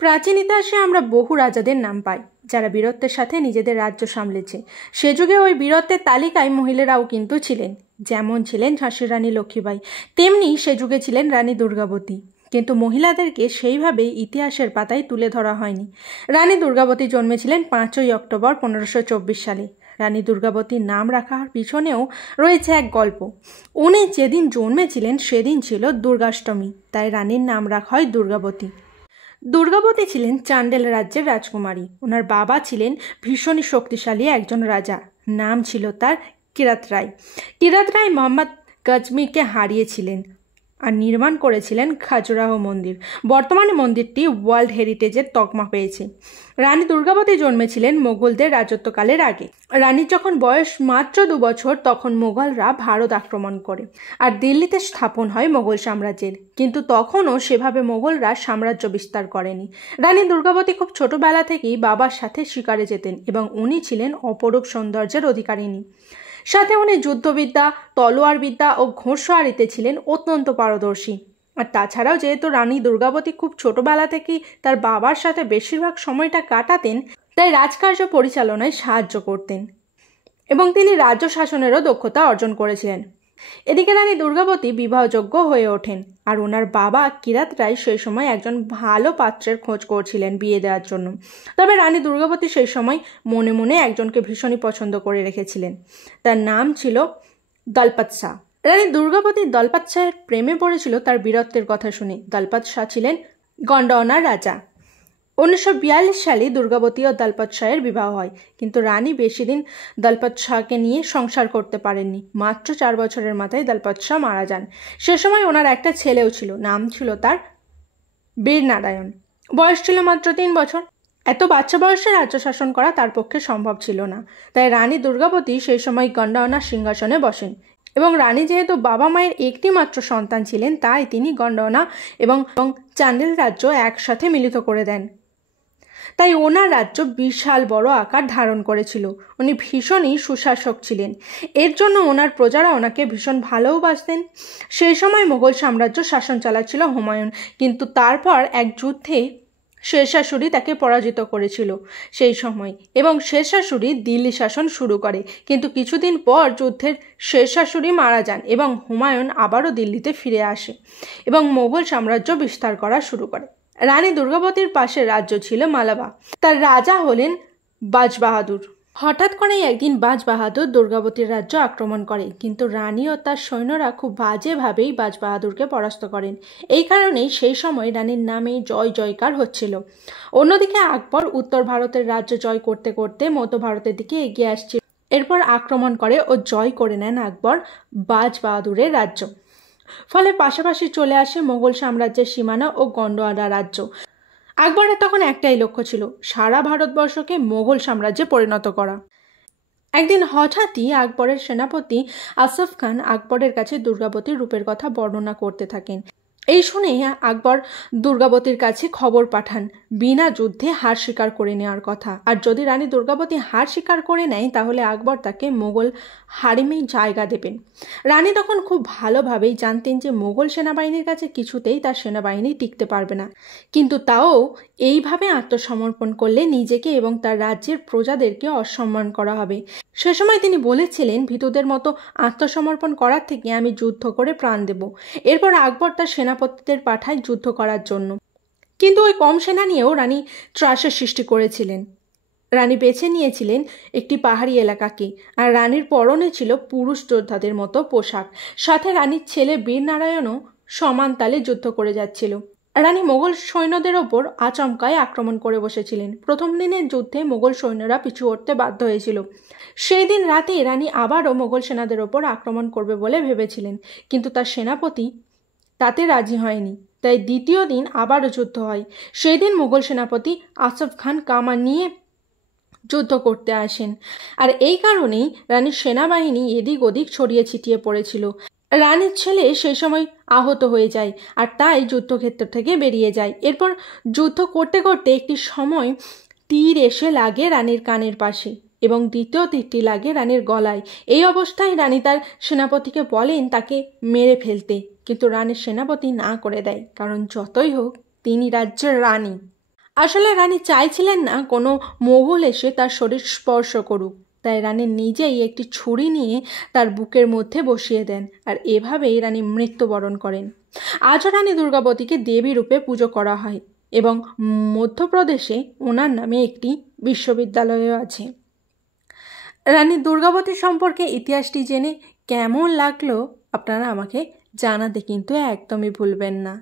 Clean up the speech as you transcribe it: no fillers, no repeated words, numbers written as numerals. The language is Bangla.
প্রাচীন ইতিহাসে আমরা বহু রাজাদের নাম পাই যারা বীরত্বের সাথে নিজেদের রাজ্য সামলেছে। সে যুগে ওই বীরত্বের তালিকায় মহিলারাও কিন্তু ছিলেন। যেমন ছিলেন ঝাঁসির রানী লক্ষ্মীবাঈ, তেমনি সে যুগে ছিলেন রানী দুর্গাবতী। কিন্তু মহিলাদেরকে সেইভাবে ইতিহাসের পাতায় তুলে ধরা হয়নি। রানী দুর্গাবতী জন্মেছিলেন 5ই অক্টোবর 1524 সালে। রানী দুর্গাবতীর নাম রাখার পিছনেও রয়েছে এক গল্প। উনি যেদিন জন্মেছিলেন সেদিন ছিল দুর্গাষ্টমী, তাই রানীর নাম রাখা হয় দুর্গাবতী। দুর্গাবতী ছিলেন চান্ডেল রাজ্যের রাজকুমারী। ওনার বাবা ছিলেন ভীষণই শক্তিশালী একজন রাজা, নাম ছিল তার কিরাত রায়। কিরাত রায় মোহাম্মদ গজমিকে হারিয়েছিলেন আর নির্মাণ করেছিলেন খাজুরাহো মন্দির। বর্তমানে মন্দিরটি ওয়ার্ল্ড হেরিটেজের তকমা পেয়েছে। রানী দুর্গাবতী জন্মেছিলেন মোগলদের রাজত্বকালের আগে। রানীর যখন বয়স মাত্র 2 বছর তখন মোগলরা ভারত আক্রমণ করে আর দিল্লিতে স্থাপন হয় মোগল সাম্রাজ্যের। কিন্তু তখনও সেভাবে মোগলরা সাম্রাজ্য বিস্তার করেনি। রানী দুর্গাবতী খুব ছোটবেলা থেকেই বাবার সাথে শিকারে যেতেন এবং উনি ছিলেন অপরূপ সৌন্দর্যের অধিকারিণী। সাথে উনি যুদ্ধবিদ্যা, তলোয়ার বিদ্যা ও ঘোড়সওয়ারিতে ছিলেন অত্যন্ত পারদর্শী। আর তাছাড়াও যেহেতু রানী দুর্গাবতী খুব ছোটবেলা থেকেই তার বাবার সাথে বেশিরভাগ সময়টা কাটাতেন, তাই রাজকার্য পরিচালনায় সাহায্য করতেন এবং তিনি রাজ্য শাসনেরও দক্ষতা অর্জন করেছিলেন। এদিকে রানী দুর্গাবতী বিবাহযোগ্য হয়ে ওঠেন আর ওনার বাবা কিরাত রায় সেই সময় একজন ভালো পাত্রের খোঁজ করছিলেন বিয়ে দেওয়ার জন্য। তবে রানী দুর্গাবতী সেই সময় মনে মনে একজনকে ভীষণই পছন্দ করে রেখেছিলেন। তার নাম ছিল দলপত শাহ। রানী দুর্গাবতী দলপত শাহের প্রেমে পড়েছিল তার বীরত্বের কথা শুনে। দলপত শাহ ছিলেন গন্ডাওনার রাজা। 1942 সালে দুর্গাবতী ও দলপত শাহের বিবাহ হয়, কিন্তু রানী বেশি দিন দলপত শাহকে নিয়ে সংসার করতে পারেননি। মাত্র 4 বছরের মাথায় দলপত শাহ মারা যান। সে সময় ওনার একটা ছেলেও ছিল, নাম ছিল তার বীরনারায়ণ। বয়স ছিল মাত্র 3 বছর। এত বাচ্চা বয়সে রাজ্য শাসন করা তার পক্ষে সম্ভব ছিল না। তাই রানী দুর্গাবতী সেই সময় গন্ডাওনার সিংহাসনে বসেন এবং রানী যেহেতু বাবা মায়ের একটি মাত্র সন্তান ছিলেন, তাই তিনি গন্ডাওনা এবং চান্ডেল রাজ্য একসাথে মিলিত করে দেন। তাই ওনার রাজ্য বিশাল বড় আকার ধারণ করেছিল। উনি ভীষণই সুশাসক ছিলেন, এর জন্য ওনার প্রজারা ওনাকে ভীষণ ভালোবাসতেন। সেই সময় মোগল সাম্রাজ্য শাসন চালাচ্ছিল হুমায়ুন, কিন্তু তারপর এক যুদ্ধে শেরশাহ সূরি তাকে পরাজিত করেছিল সেই সময়, এবং শেরশাহ সূরি দিল্লি শাসন শুরু করে। কিন্তু কিছুদিন পর যুদ্ধের শেরশাহ সূরি মারা যান এবং হুমায়ুন আবারও দিল্লিতে ফিরে আসে এবং মোগল সাম্রাজ্য বিস্তার করা শুরু করে। রানী দুর্গাবতীর পাশে রাজ্য ছিল মালাবা। তার রাজা হলেন বাজ বাহাদুর। হঠাৎ করেই একদিন বাজ বাহাদুর দুর্গাবতীর রাজ্য আক্রমণ করে, কিন্তু রানী ও তার সৈন্যরা খুব বাজেভাবেই বাজ বাহাদুরকে পরাস্ত করেন। এই কারণেই সেই সময় রানীর নামে জয় জয়কার হচ্ছিল। অন্যদিকে আকবর উত্তর ভারতের রাজ্য জয় করতে করতে মধ্য ভারতের দিকে এগিয়ে আসছিল। এরপর আক্রমণ করে ও জয় করে নেন আকবর বাজ বাহাদুরের রাজ্য। ফলে পাশাপাশি চলে আসে মোগল সাম্রাজ্যের সীমানা ও গন্ডোয়ানা রাজ্য। আকবরের তখন একটাই লক্ষ্য ছিল, সারা ভারতবর্ষকে মোগল সাম্রাজ্যে পরিণত করা। একদিন হঠাৎই আকবরের সেনাপতি আসফ খান আকবরের কাছে দুর্গাবতীর রূপের কথা বর্ণনা করতে থাকেন। এই শুনে আকবর দুর্গাবতীর কাছে খবর পাঠান বিনা যুদ্ধে হার স্বীকার করে নেওয়ার কথা, আর যদি রানী দুর্গাবতী হার স্বীকার করে নেয় তাহলে আকবর তাকে মোগল হারিমে জায়গা দেবেন। রানী তখন খুব ভালোভাবেই জানতেন যে মোগল সেনাবাহিনীর কাছে কিছুতেই তার সেনাবাহিনী টিকতে পারবে না, কিন্তু তাও এইভাবে আত্মসমর্পণ করলে নিজেকে এবং তার রাজ্যের প্রজাদেরকে অসম্মান করা হবে। সে সময় তিনি বলেছিলেন, ভীতুদের মতো আত্মসমর্পণ করার থেকে আমি যুদ্ধ করে প্রাণ দেব। এরপর আকবর তার সেনাপতিদের পাঠায় যুদ্ধ করার জন্য, কিন্তু ওই কম সেনা নিয়েও রানী ত্রাসের সৃষ্টি করেছিলেন। রানী বেছে নিয়েছিলেন একটি পাহাড়ি এলাকাকে, আর রানীর পরনে ছিল পুরুষ যোদ্ধাদের মতো পোশাক। সাথে রানীর ছেলে বীরনারায়ণও সমান তালে যুদ্ধ করে যাচ্ছিল। রানী মোগল সৈন্যদের ওপর আচমকায় আক্রমণ করে বসেছিলেন। প্রথম দিনের যুদ্ধে মোগল সৈন্যরা পিছু হটতে বাধ্য হয়েছিল। সেই দিন রাতে রানী আবারও মোগল সেনাদের ওপর আক্রমণ করবে বলে ভেবেছিলেন, কিন্তু তার সেনাপতি তাতে রাজি হয়নি। তাই দ্বিতীয় দিন আবারও যুদ্ধ হয়। সেই দিন মোগল সেনাপতি আসফ খান কামান নিয়ে যুদ্ধ করতে আসেন, আর এই কারণেই রানীর সেনাবাহিনী এদিক ওদিক ছড়িয়ে ছিটিয়ে পড়েছিল। রানীর ছেলে সেই সময় আহত হয়ে যায় আর তাই যুদ্ধক্ষেত্র থেকে বেরিয়ে যায়। এরপর যুদ্ধ করতে করতে একটি সময় তীর এসে লাগে রানীর কানের পাশে এবং দ্বিতীয় তীরটি লাগে রানীর গলায়। এই অবস্থায় রানী তার সেনাপতিকে বলেন তাকে মেরে ফেলতে, কিন্তু রানীর সেনাপতি না করে দেয়, কারণ যতই হোক তিনি রাজ্যের রানী। আসলে রানী চাইছিলেন না কোনো মোগল এসে তার শরীর স্পর্শ করুক, তাই রানী নিজেই একটি ছুরি নিয়ে তার বুকের মধ্যে বসিয়ে দেন, আর এভাবেই রানী মৃত্যুবরণ করেন। আজও রানী দুর্গাবতীকে দেবী রূপে পুজো করা হয় এবং মধ্যপ্রদেশে ওনার নামে একটি বিশ্ববিদ্যালয়ও আছে। রানী দুর্গাবতী সম্পর্কে ইতিহাসটি জেনে কেমন লাগলো আপনারা আমাকে জানাতে কিন্তু একদমই ভুলবেন না।